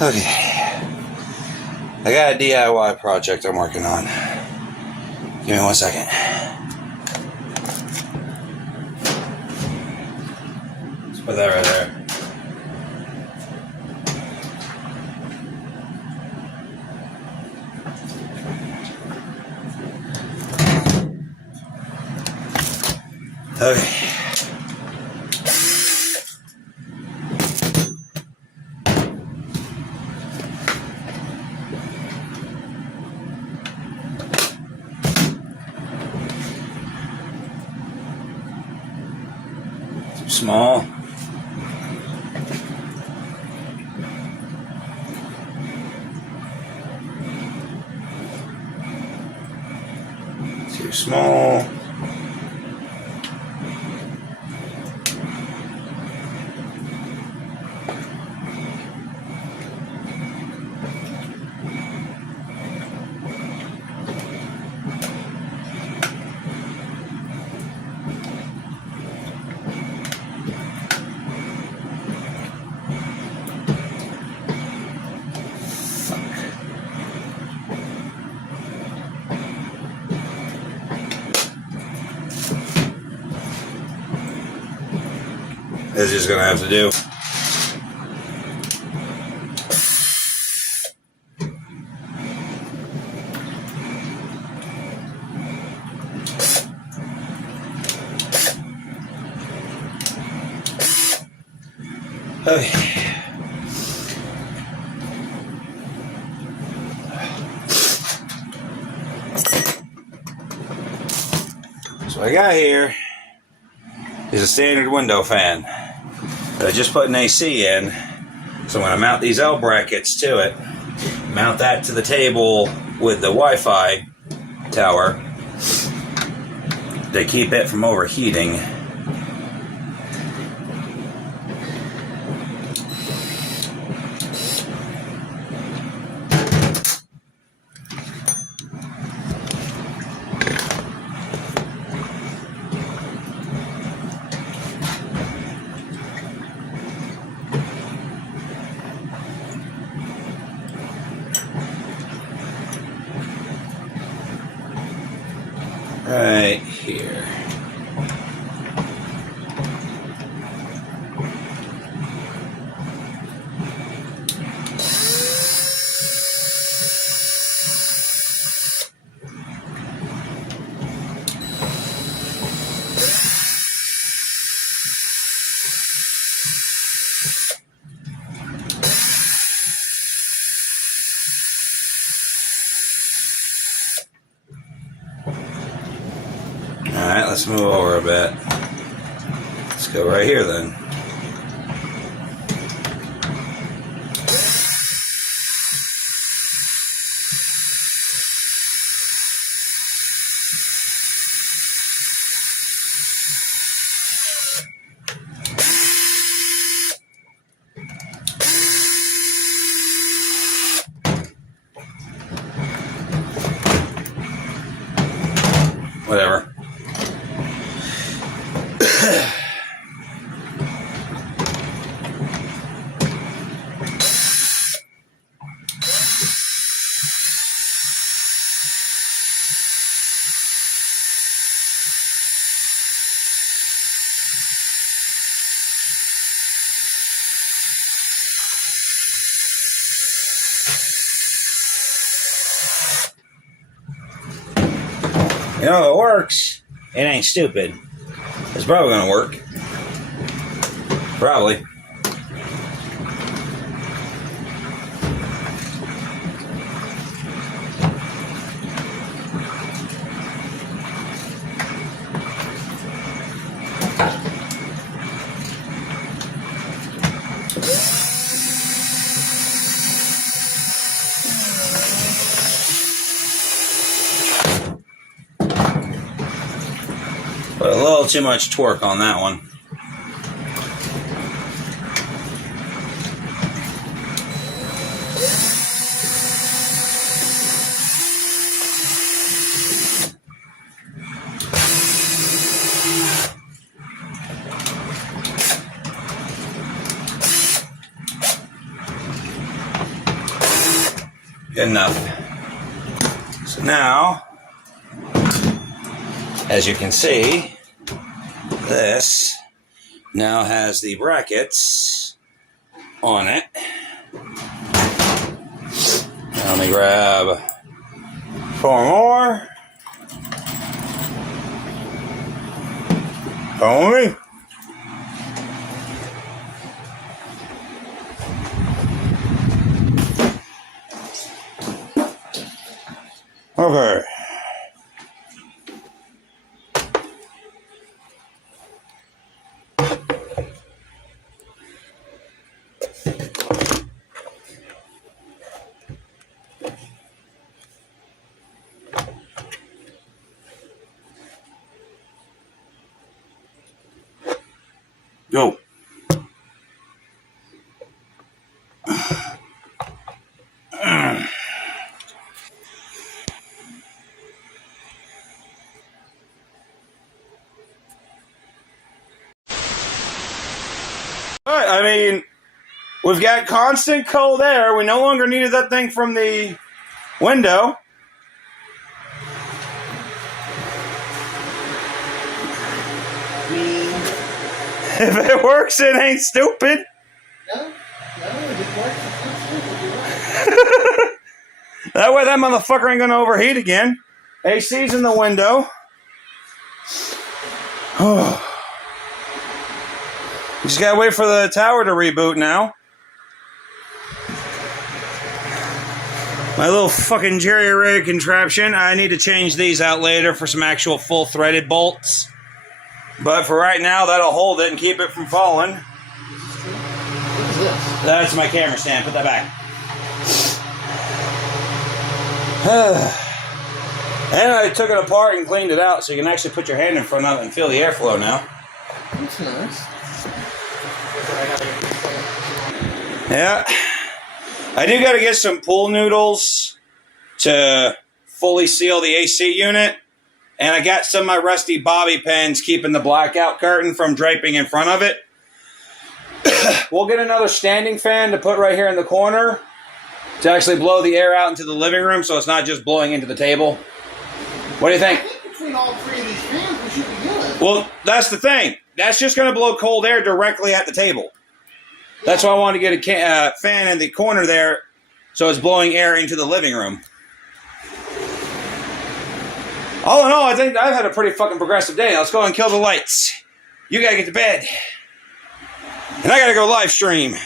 Okay. I got a DIY project I'm working on. Give me 1 second. Let's put that right there. Okay. Too small. Too small. This is gonna have to do. Okay. So what I got here is a standard window fan. I just put an AC in, so I'm going to mount these L brackets to it, mount that to the table with the Wi-Fi tower to keep it from overheating. Right here. Alright, let's move over a bit. Let's go right here then. Whatever. You know, if it works, it ain't stupid. It's probably gonna work. Probably. Put a little too much torque on that one. Good enough. So now, as you can see, this now has the brackets on it. Now let me grab 4 more. Follow me. Okay. Go. I mean, we've got constant cold air. We no longer needed that thing from the window. If it works, it ain't stupid. No, if it works, it's not stupid. That way that motherfucker ain't going to overheat again. AC's in the window. Just got to wait for the tower to reboot now. My little fucking jerry-rig contraption. I need to change these out later for some actual full threaded bolts. But for right now, that'll hold it and keep it from falling. What is this? That's my camera stand. Put that back. And I took it apart and cleaned it out so you can actually put your hand in front of it and feel the airflow now. That's nice. Yeah. I do got to get some pool noodles to fully seal the AC unit. And I got some of my rusty bobby pins keeping the blackout curtain from draping in front of it. We'll get another standing fan to put right here in the corner to actually blow the air out into the living room so it's not just blowing into the table. What do you think? I think between all 3 of these fans, we should be good. Well, that's the thing. That's just going to blow cold air directly at the table. That's why I wanted to get a fan in the corner there so it's blowing air into the living room. All in all, I think I've had a pretty fucking progressive day. Let's go and kill the lights. You gotta get to bed. And I gotta go live stream.